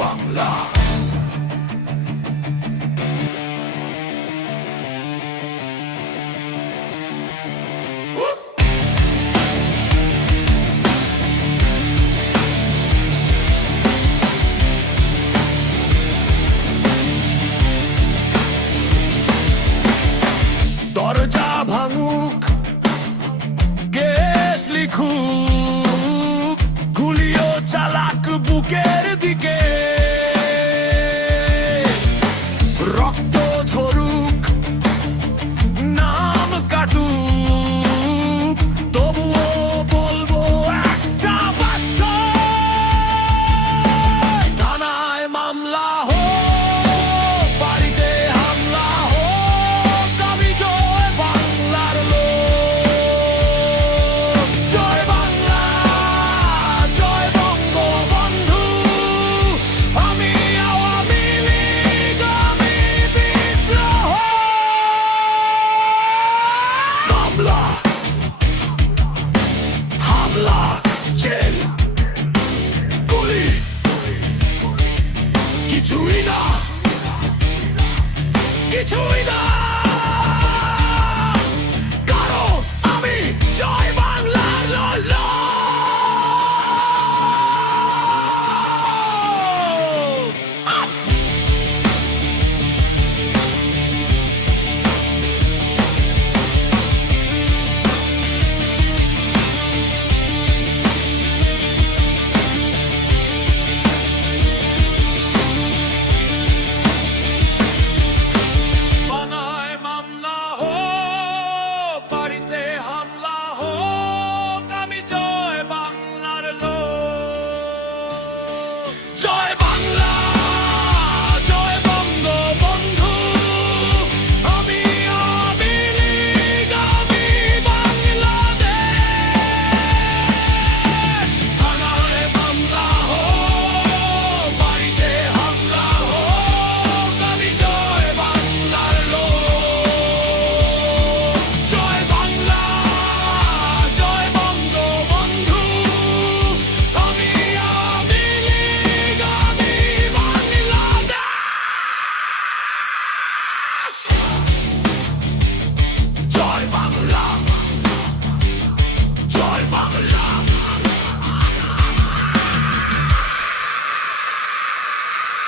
বাংলা। দরজা ভাঙুক, কেস লিখুক, গুলিও চালাক বুকের দিকে, রক্ত ঝরুক, নাম কাটুক, তবুও বলবো একটা বাচ্চা। থানায় মামলা হোক, বাড়িতে হামলা হোক, আমি জয় বাংলার লোক। জয় বাংলা, জয় বঙ্গবন্ধু, আমি আওয়ামী লীগ, আমি বিদ্রোহ। মামলা